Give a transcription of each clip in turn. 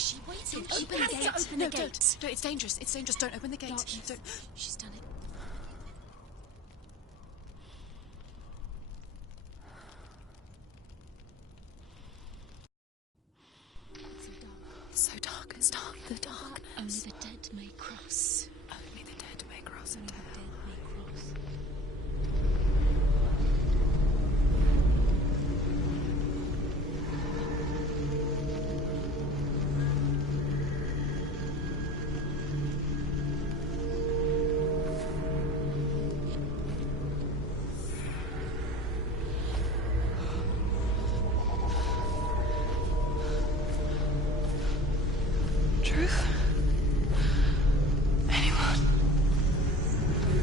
She waited. Open the gate. Open the gate. No, it's dangerous. It's dangerous. Don't open the gate. Don't. She's done it. So dark. It's dark. The darkness. Only the dead may cross. Only the dead may cross. Only the dead may cross.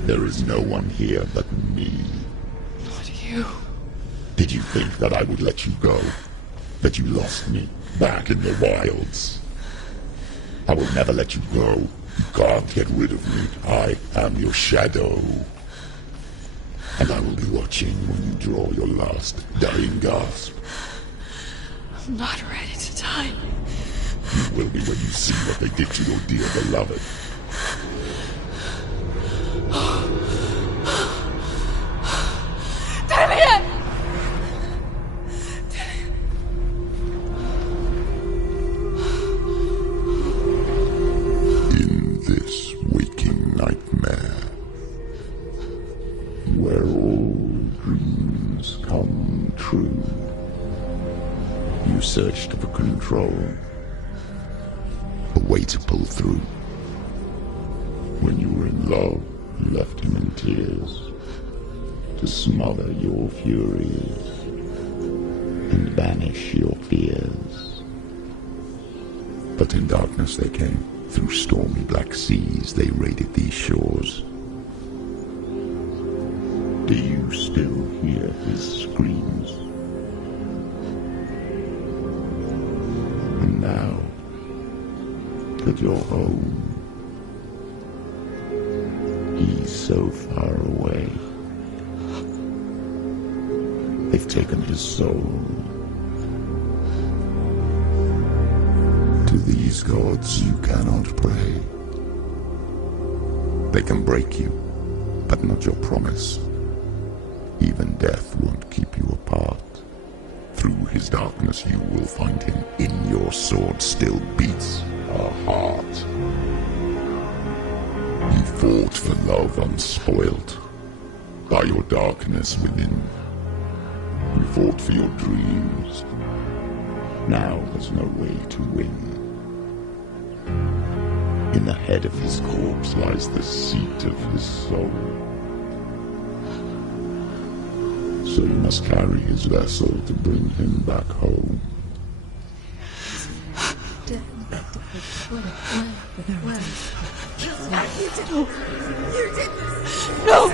There is no one here but me. Not you. Did you think that I would let you go? That you lost me back in the wilds? I will never let you go. You can't get rid of me. I am your shadow. And I will be watching when you draw your last dying gasp. I'm not ready to die. You will be when you see what they did to your dear beloved. In this waking nightmare, where all dreams come true, you searched for control, a way to pull through. When you were in love, you left him in tears, to smother your furies and banish your fears. But in darkness they came, through stormy black seas they raided these shores. Do you still hear his screams? And now that you're home, he's so far away. They've taken his soul. To these gods you cannot pray. They can break you, but not your promise. Even death won't keep you apart. Through his darkness you will find him. In your sword still beats a heart. You fought for love unspoilt by your darkness within. You fought for your dreams. Now there's no way to win. In the head of his corpse lies the seat of his soul. So you must carry his vessel to bring him back home. You did this! No!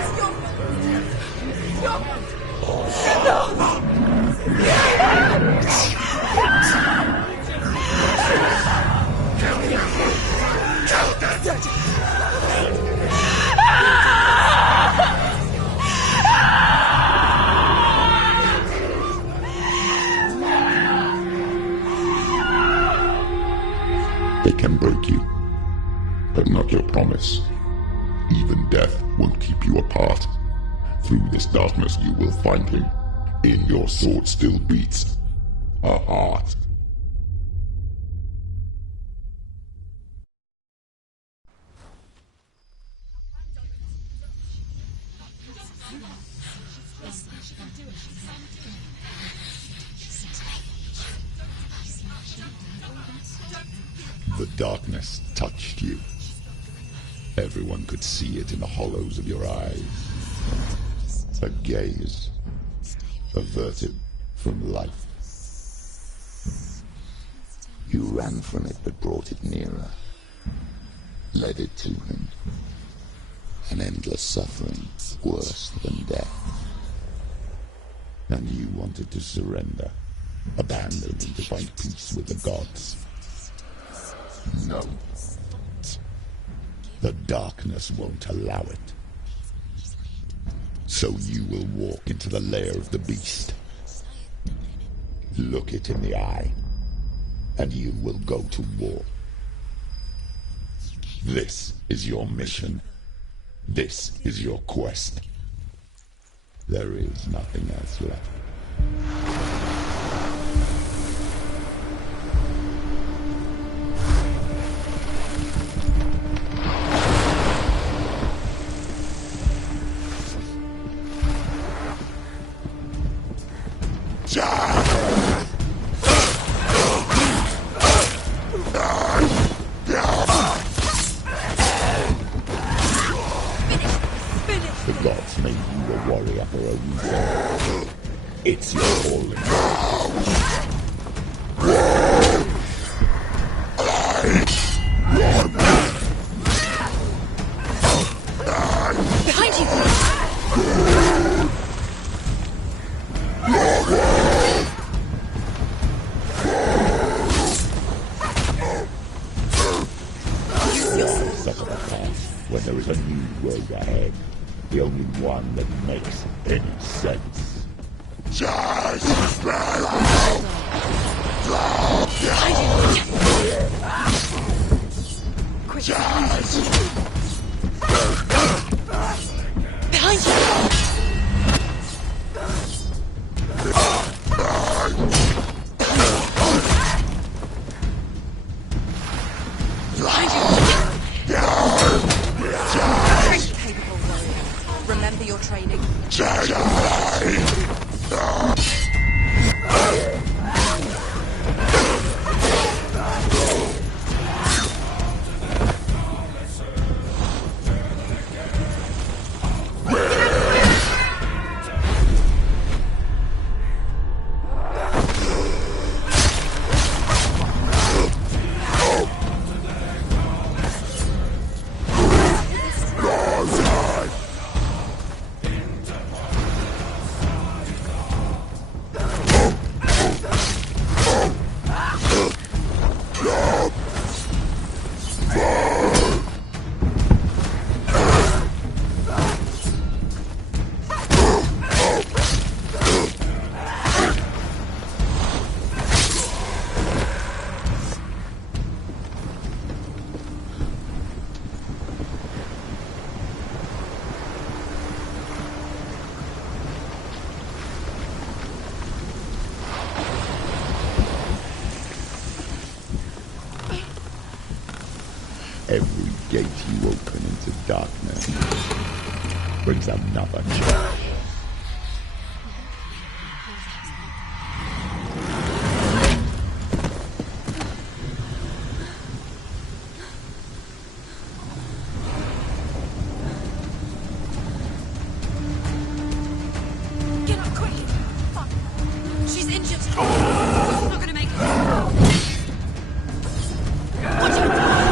They can break you, but not your promise. Even death won't keep you apart. Through this darkness you will find him. In your sword still beats a heart. The darkness touched you. Everyone could see it in the hollows of your eyes. A gaze averted from life. You ran from it but brought it nearer, led it to him. An endless suffering, worse than death. And you wanted to surrender, abandon and to find peace with the gods. No. The darkness won't allow it. So you will walk into the lair of the beast. Look it in the eye. and you will go to war. This is your mission. This is your quest. There is nothing else left. The gods made you a warrior for a reason. It's your calling. Behind you! Such a path when there is a new road ahead. The only one that makes any sense. Quick, behind you! Remember your training. Every gate you open into darkness brings another charge. Get up quickly! Fuck! She's injured! She's not gonna make it! Watch out!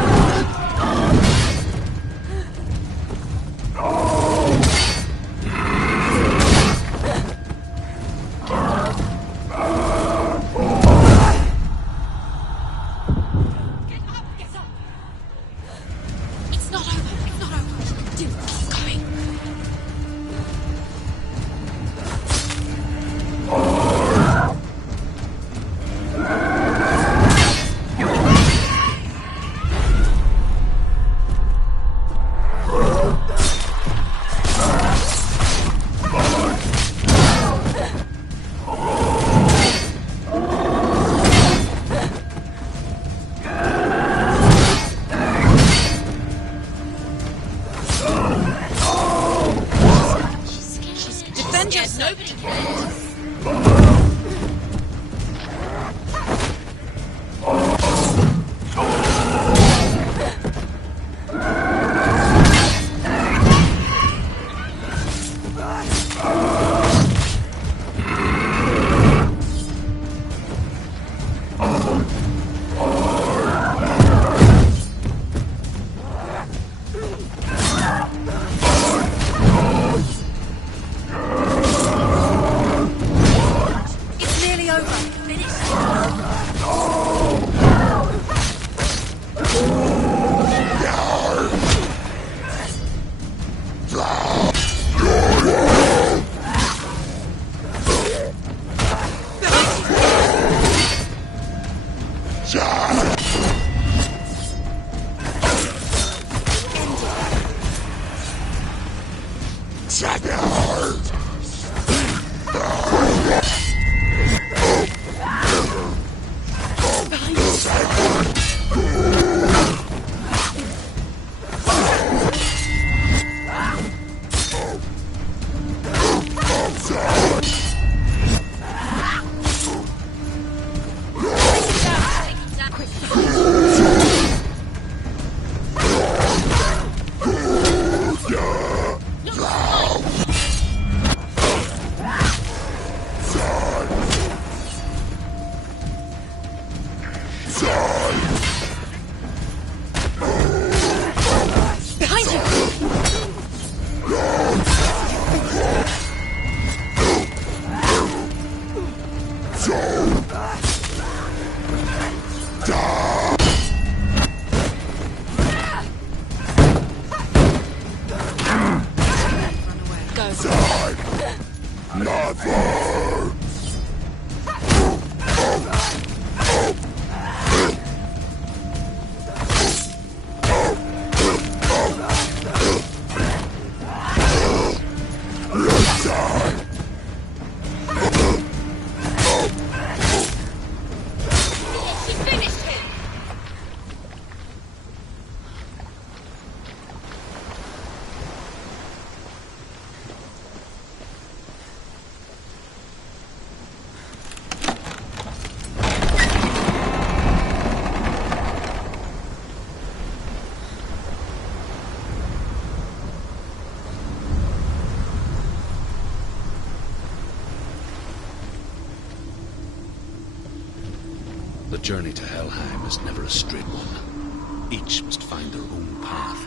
The journey to Helheim is never a straight one. Each must find their own path.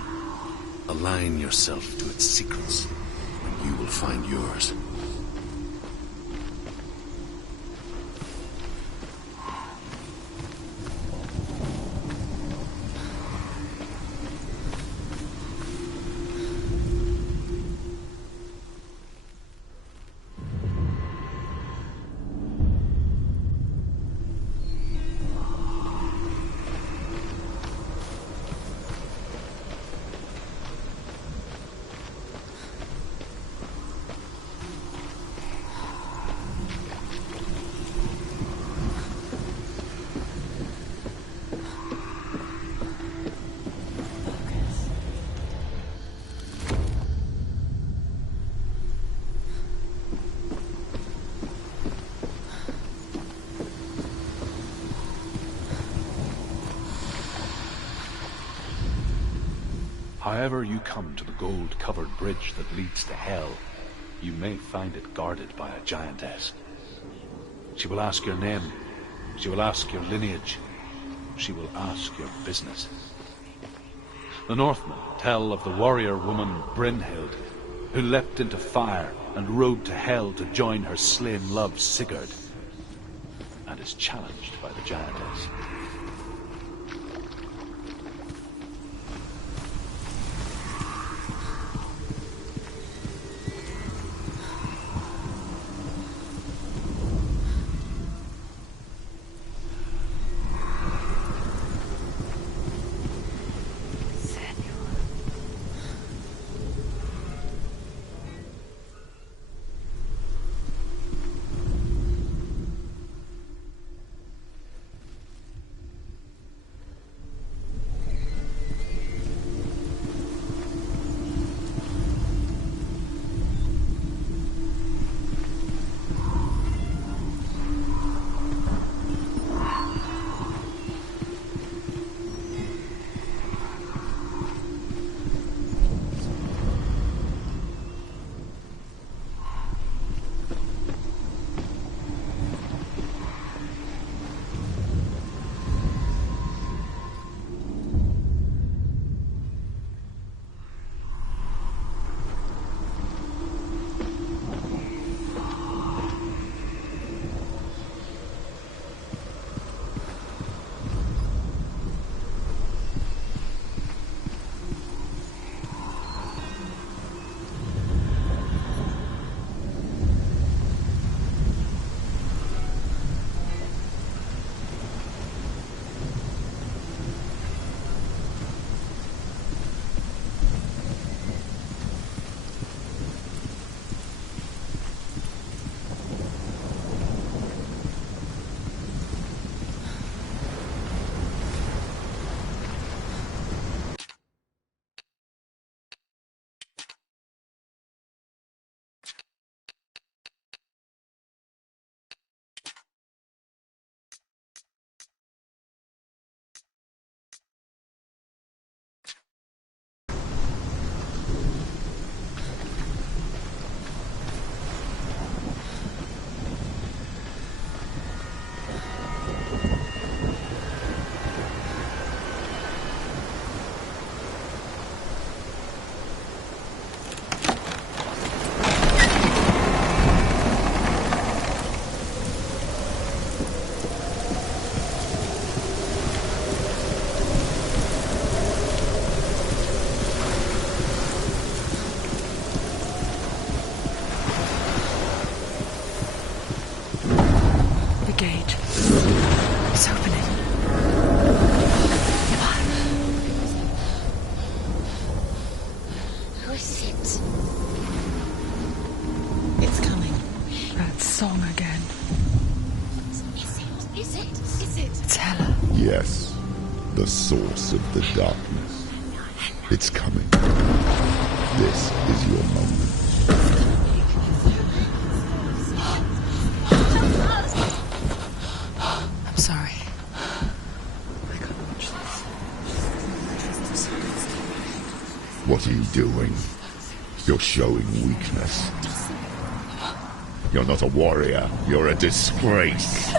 Align yourself to its secrets, and you will find yours. However you come to the gold-covered bridge that leads to Hell, you may find it guarded by a giantess. She will ask your name, she will ask your lineage, she will ask your business. The Northmen tell of the warrior woman Brynhild, who leapt into fire and rode to Hell to join her slain love Sigurd, and is challenged by the giantess. song again. Is it? It's Hela. Yes, the source of the darkness. It's coming. This is your moment. I'm sorry. I can't watch this. What are you doing? You're showing weakness. You're not a warrior. You're a disgrace.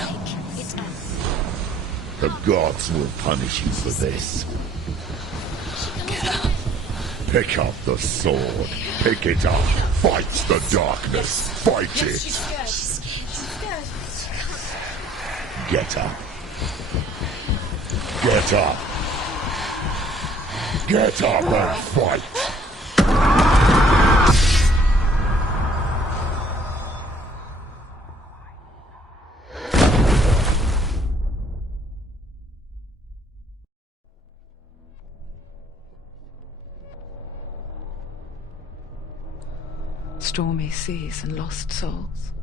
The gods will punish you for this. Pick up the sword. Pick it up. Fight the darkness. Fight it. She's scared. Get up. Get up. Get up and fight. Stormy seas and lost souls.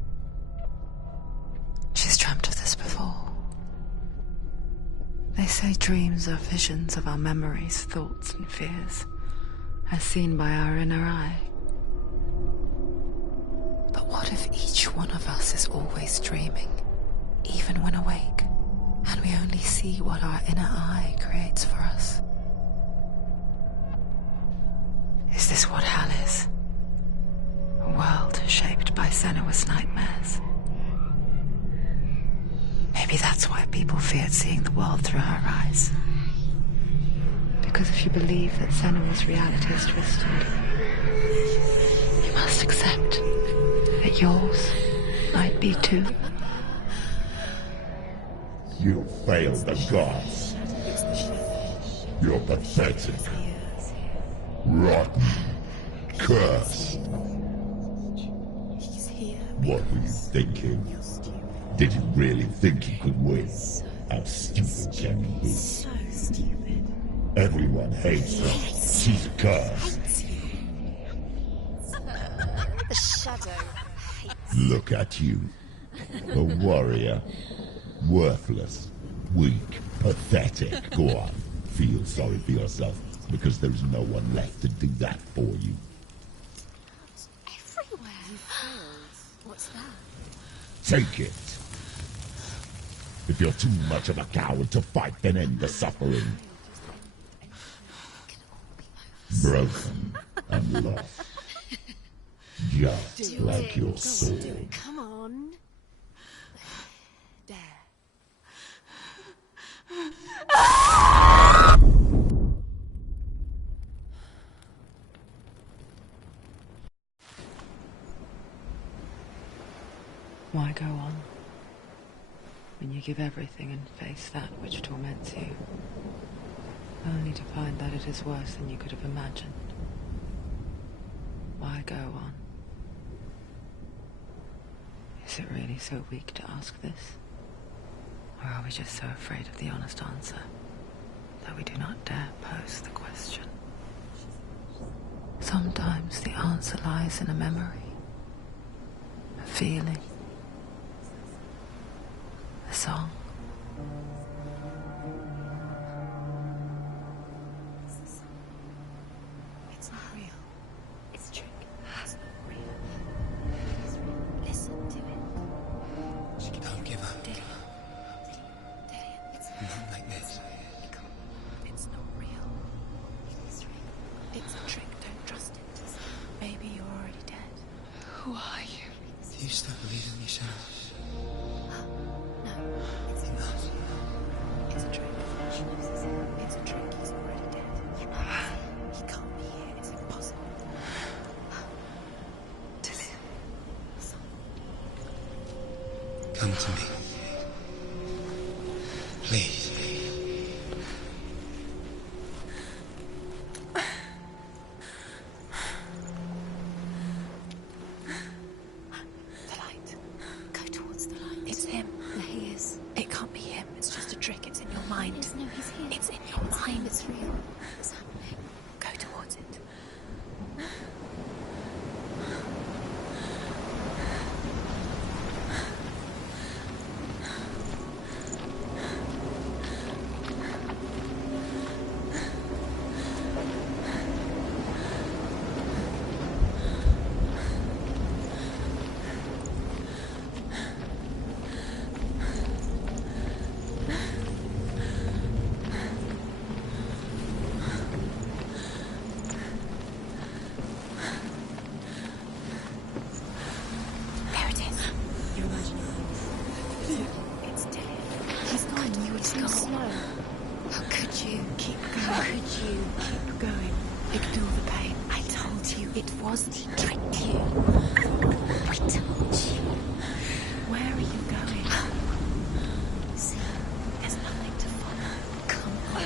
She's dreamt of this before. They say dreams are visions of our memories, thoughts and fears, as seen by our inner eye. But what if each one of us is always dreaming, even when awake, and we only see what our inner eye creates for us? Is this what hell is? A world shaped by Senua's nightmares. Maybe that's why people feared seeing the world through her eyes. Because if you believe that Senua's reality is twisted, you must accept that yours might be too. You failed the gods. You're pathetic. Rotten. Cursed. What were you thinking? Did you really think you could win? How stupid can you be? So stupid. Everyone hates her. She's cursed. The shadow hates. Look at you. A warrior. Worthless. Weak. Pathetic. Go on. Feel sorry for yourself, because there's no one left to do that for you. Everywhere. What's that? Take it. If you're too much of a coward to fight, then end the suffering. Broken and lost. Just like your soul. Come on. There. Why go on when you give everything and face that which torments you, only to find that it is worse than you could have imagined? Why go on? Is it really so weak to ask this? Or are we just so afraid of the honest answer that we do not dare pose the question? Sometimes the answer lies in a memory, a feeling, a song. It's not real. It's a trick. It's not real. It's real. Listen to it. Don't give up. Dillian. It's Not like this. It's not real. It's real. It's a trick. Don't trust it. Maybe you're already dead. Who are you? Do you still believe in yourself? No. It's not. It's a trick. It's a trick. He's already dead. He can't be here. It's impossible. Dillian. Come to me. Please. The light. Go towards the light. It's him. There he is. It can't be him. It's just a trick. It's in your mind. No, he's here. It's in your mind. It's real. It's happening. Go towards it. going slow. How could you? Keep going. How could you? Keep going. Ignore the pain. I told you it wasn't. He tricked you. I told you. Where are you going? See, there's nothing to follow. Come on.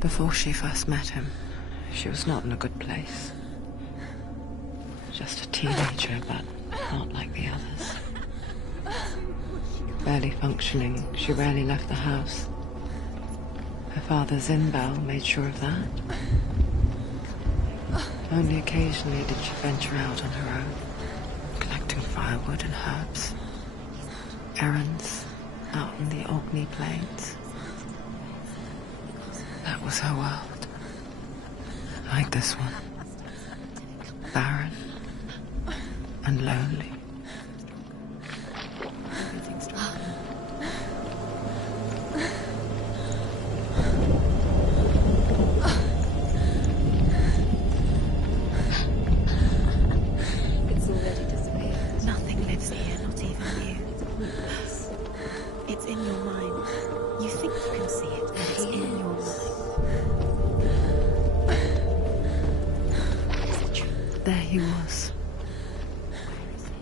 Before she first met him, she was not in a good place. Just a teenager, but not like the others. Barely functioning, she rarely left the house. Her father, Zinbal, made sure of that. Only occasionally did she venture out on her own, collecting firewood and herbs. Errands out in the Orkney plains. That was her world. Like this one. Barren and lonely. It's already disappeared. Nothing lives here, not even you. It's in your mind. You think you can see it, but it's in your mind. There he was.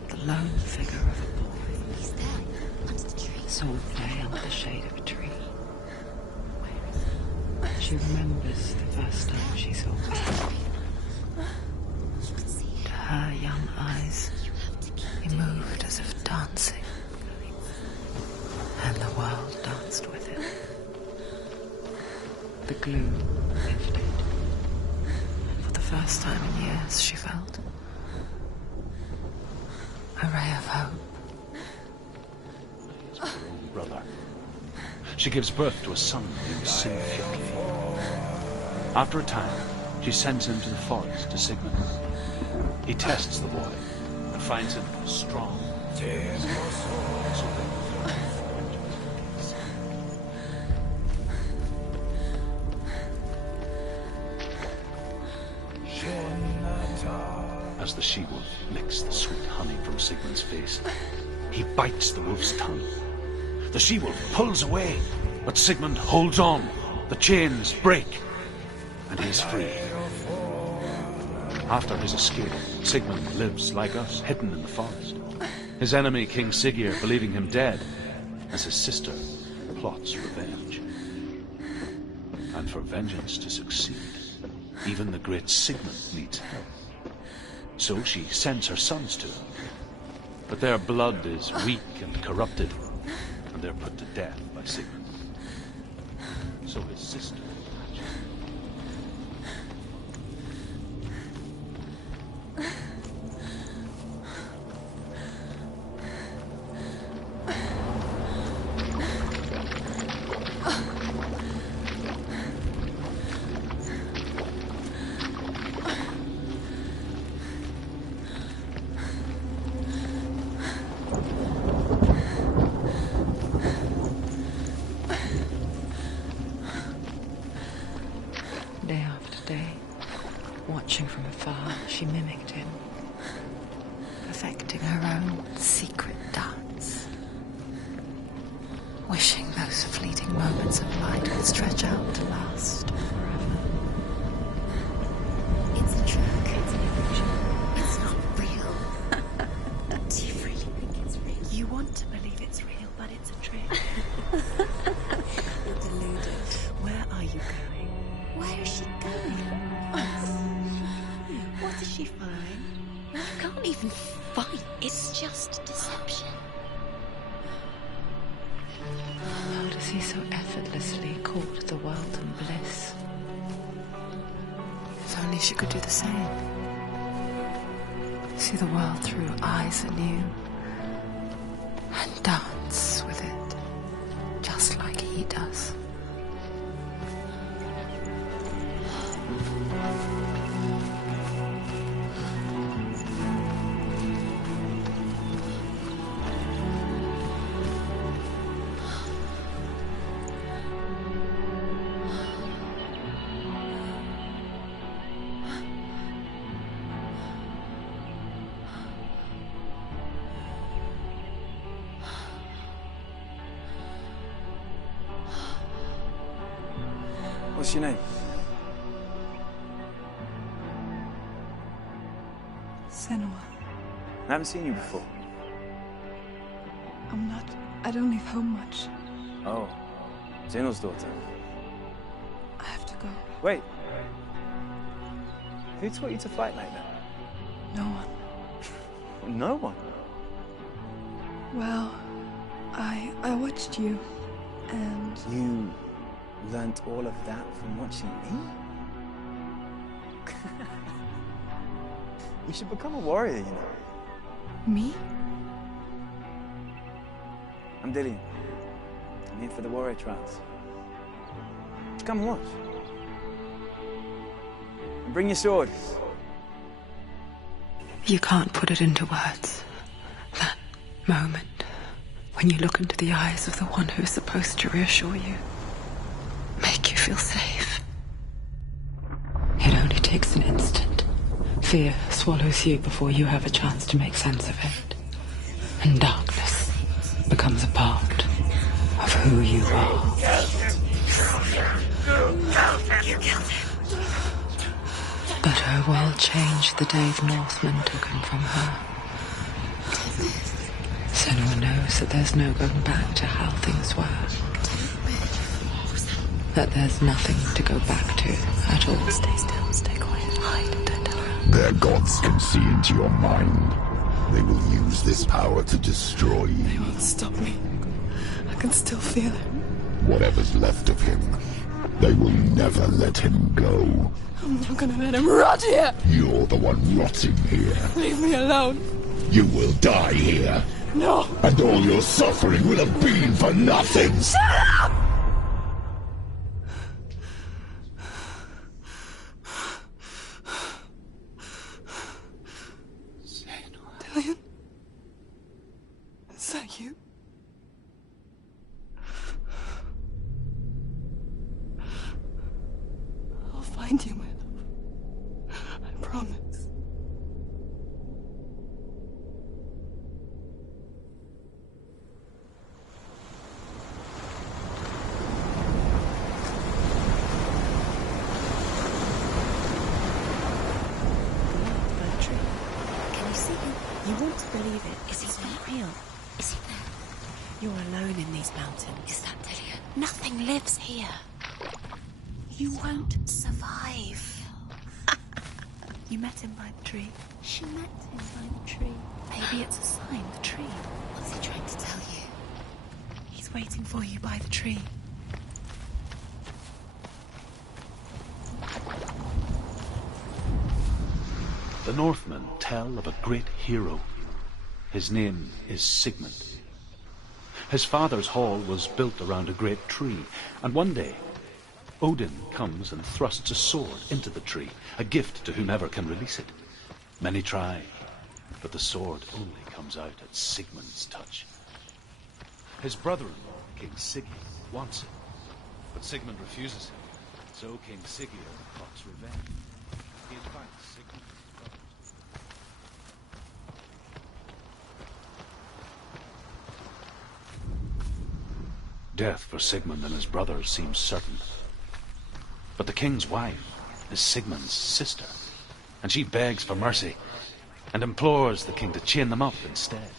The lone figure of a boy. He's there, under the tree. Saw him play under the shade of a tree. She remembers the first time she saw him. To her young eyes, he moved as if dancing. And the world danced with him. The glue lifted. For the first time in years, she felt a ray of hope. Her own brother. She gives birth to a son named Sinfjotli. After a time, she sends him to the forest to Sigmund. He tests the boy and finds him strong. So they as the she-wolf licks the sweet honey from Sigmund's face, he bites the wolf's tongue. The she-wolf pulls away, but Sigmund holds on. The chains break, and he is free. After his escape, Sigmund lives like us, hidden in the forest. His enemy, King Siggeir, believing him dead, as his sister plots revenge. And for vengeance to succeed, even the great Sigmund needs help. So she sends her sons to him. But their blood is weak and corrupted, and they're put to death by Sigmund. So his sister... Day after day, watching from afar, she mimicked him, perfecting her own secret dance, wishing those fleeting moments of light would stretch out to last forever. It's a trick. It's an illusion. It's not real. Do you really think it's real? You want to believe it's real, but it's a trick. You're deluded. Where are you going? Where is she going? What is she following? You can't even fight. It's just deception. How does he so effortlessly court the world and bliss? If only she could do the same. See the world through eyes anew and dance with it, just like he does. What's your name? Senua. I haven't seen you before. I don't leave home much. Oh, Zenua's daughter. I have to go. Wait. Who taught you to fight like that? No one. No one? Well, I watched you, and... You learnt all of that from watching me? You should become a warrior, you know. Me? I'm Dillian. I'm here for the warrior trials. Come and watch. And bring your sword. You can't put it into words. That moment when you look into the eyes of the one who is supposed to reassure you, make you feel safe. It only takes an instant. Fear swallows you before you have a chance to make sense of it. And darkness becomes a part of who you are. You killed him. But her world changed the day the Northmen took him from her. Senua knows that there's no going back to how things were. That there's nothing to go back to at all. Stay still, stay quiet, hide, don't tell her. Their gods can see into your mind. They will use this power to destroy you. They won't stop me. I can still feel it. Whatever's left of him, they will never let him go. I'm not gonna let him rot here. You're the one rotting here. Leave me alone. You will die here. No. And all your suffering will have been for nothing. Shut up! Dillian? Is that you? I'll find you, my love. I promise. Can you see him? You want to believe it. Is he not real? Is he there? You're alone in these mountains. Is that Dillian? Nothing lives here. You won't survive. You met him by the tree. She met him by the tree. Maybe it's a sign, the tree. What's he trying to tell you? He's waiting for you by the tree. The Northmen tell of a great hero. His name is Sigmund. His father's hall was built around a great tree, and one day Odin comes and thrusts a sword into the tree, a gift to whomever can release it. Many try, but the sword only comes out at Sigmund's touch. His brother-in-law, King Sigurd, wants it, but Sigmund refuses him. So King Sigurd plots revenge. He invites Sigmund. Death for Sigmund and his brothers seems certain. But the king's wife is Sigmund's sister, and she begs for mercy and implores the king to chain them up instead.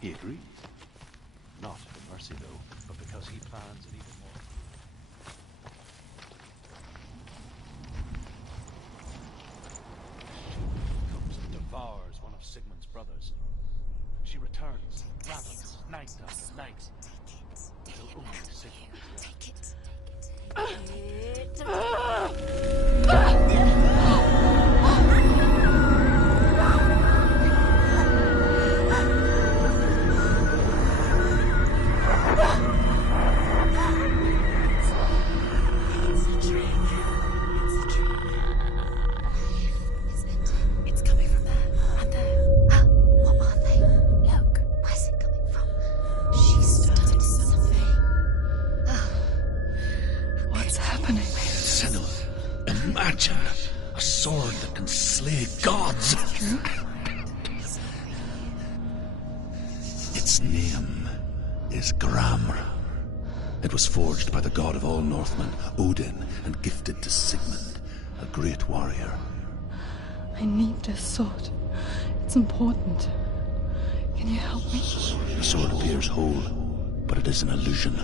He agrees. Not for mercy, though, but because he plans an even more... Comes and devours one of Sigmund's brothers. She returns, ravens, night after night. Until only Sigmund is left. Take it. It's coming from there. And there. What are they? Look. Where's it coming from? She started something. What's happening? Senua, imagine a sword that can slay gods. Its name is grammar. It was forged by the god of all Northmen, Odin, and gifted to Sigmund, a great warrior. I need this sword. It's important. Can you help me? The sword appears whole, but it is an illusion.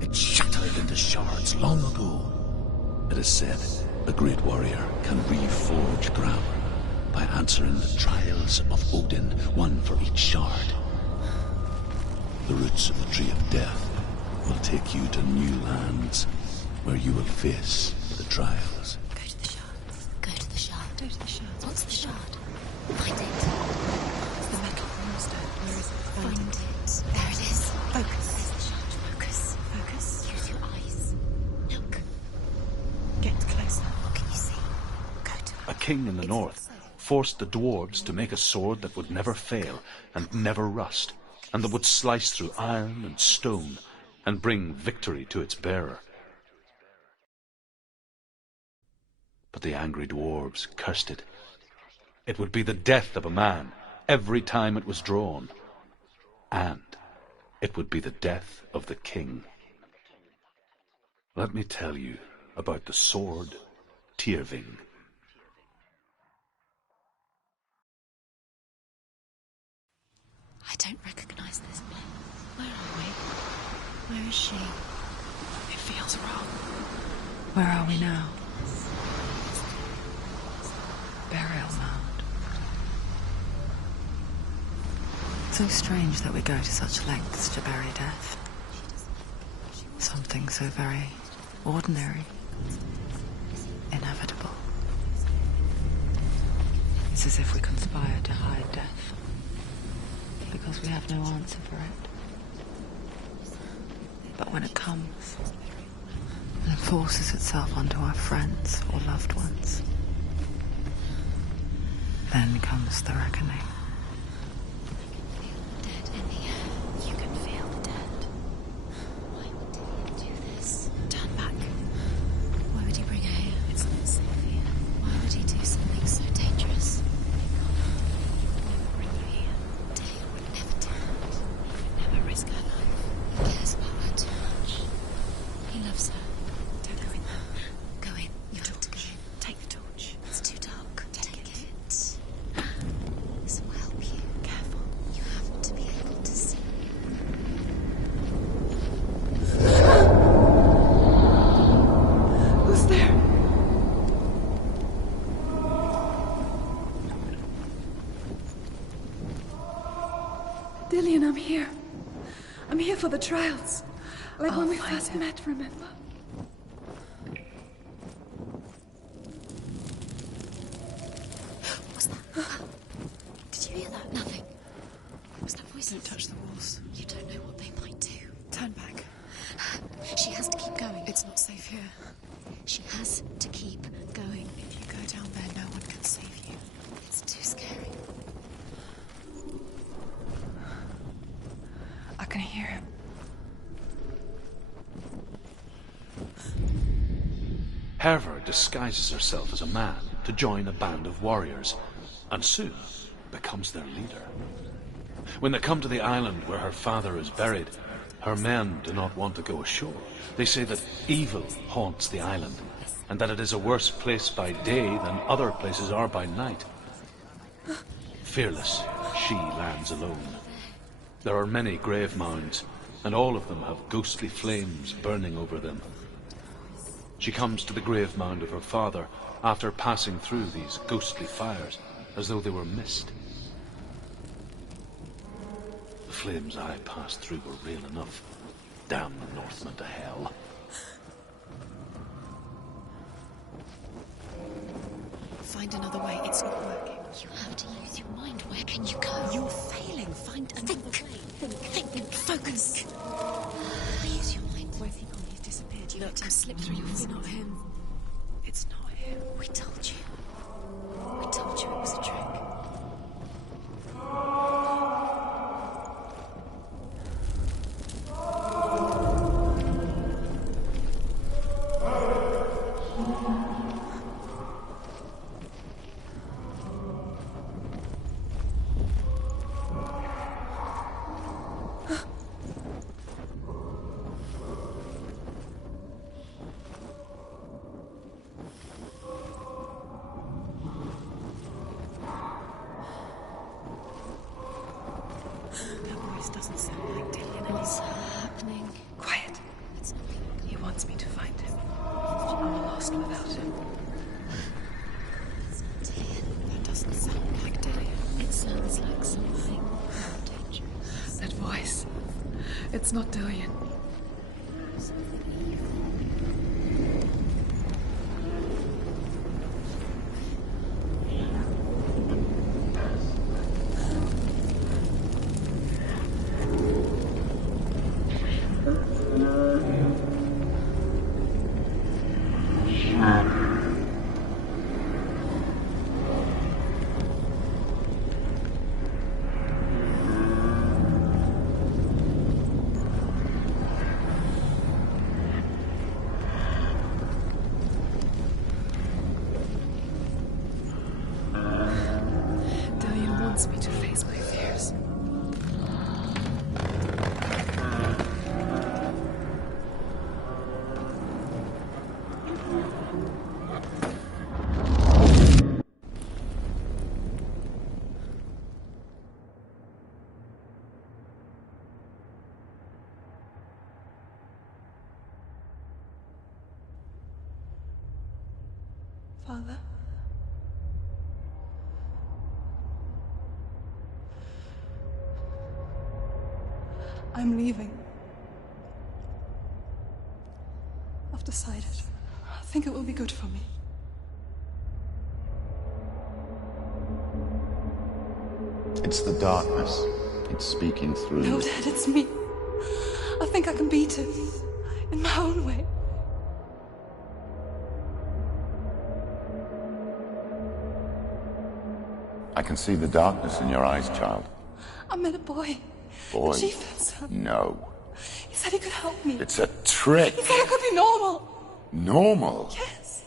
It shattered into shards long ago. It is said a great warrior can reforge ground by answering the trials of Odin, one for each shard. The roots of the tree of death will take you to new lands where you will face the trials. Go to the shards. Go to the shard. Go to the shards. What's the shard? Find it. It's the metal cornerstone. Where is it? Find it. There it is. Focus. There's the shard. Focus. Focus. Use your eyes. Look. Get closer. What can you see? Go to it. A king in the north forced the dwarves to make a sword that would never fail and never rust, and that would slice through iron and stone and bring victory to its bearer. But the angry dwarves cursed it. It would be the death of a man every time it was drawn, and it would be the death of the king. Let me tell you about the sword Tyrving. I don't recognize this place. Where are we? Where is she? It feels wrong. Where are we now? Burial mound. So strange that we go to such lengths to bury death. Something so very ordinary, inevitable. It's as if we conspire to hide death, because we have no answer for it. But when it comes and forces itself onto our friends or loved ones, then comes the reckoning. Dead in the air. You can feel the dead. Why would he do this? Turn back. Why would he bring her here? It's not safe here. Why would he do something so dangerous? He would never bring you here. Dale would never do it. He would never risk her life. He cares about her too much. He loves her. Don't go in there. Go in. You have to go in. Take the torch. It's too dark. Take it. This will help you. Careful. You have to be able to see. Who's there? Dillian, I'm here. I'm here for the trials. Like when we first met, remember? What's that? Did you hear that? Nothing. Was that voice? Don't touch the walls. You don't know what they might do. Turn back. She has to keep going. It's not safe here. She has to keep going. If you go down there, no one can save you. It's too scary. I can hear him. Hervor disguises herself as a man to join a band of warriors, and soon becomes their leader. When they come to the island where her father is buried, her men do not want to go ashore. They say that evil haunts the island, and that it is a worse place by day than other places are by night. Fearless, she lands alone. There are many grave mounds, and all of them have ghostly flames burning over them. She comes to the grave mound of her father after passing through these ghostly fires, as though they were mist. The flames I passed through were real enough. Damn the Northmen to hell. Find another way. It's not working. You have to use your mind. Where can you go? You're failing. Find another way. Think. Focus. Use your mind. Where's he gone? He's disappeared. You let him slip through your fingers. It's not him. It's not him. We told you. We told you it was a trick. doesn't sound like Dillian. What's happening? Quiet. It's not. He wants me to find him. I'm lost without him. It's not Dillian. That doesn't sound like Dillian. It sounds like something more dangerous. That voice. It's not Dillian. Something evil. Dillian wants me to face my fears. Father? I'm leaving. I've decided. I think it will be good for me. It's the darkness. It's speaking through No, you. Dad, it's me. I think I can beat it. In my own way. I can see the darkness in your eyes, child. I met a boy. Boy. The chieftain's son. No. He said he could help me. It's a trick. He said I could be normal. Normal. Yes.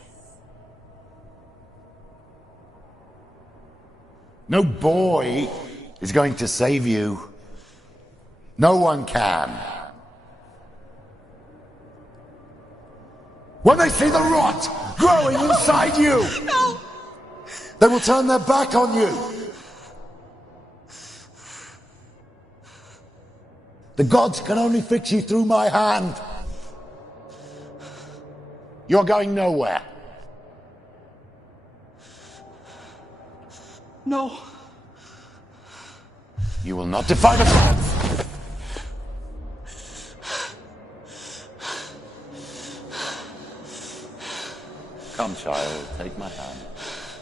No boy is going to save you. No one can. When they see the rot growing inside you, No! they will turn their back on you. The gods can only fix you through my hand. You're going nowhere. No. You will not defy the gods. Come, child, take my hand.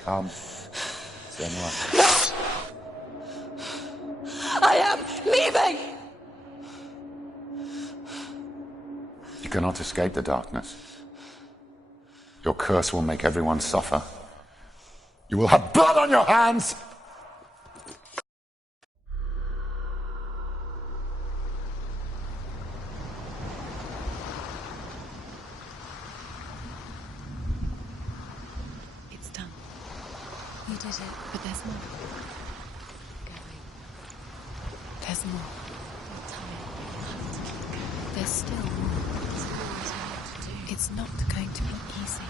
Come. Senua. I am leaving! You cannot escape the darkness. Your curse will make everyone suffer. You will have blood on your hands! It's done. You did it, but there's more. Going. There's more. Don't tell me. You have to keep going. There's still more. There's always more to do. It's not going to be easy.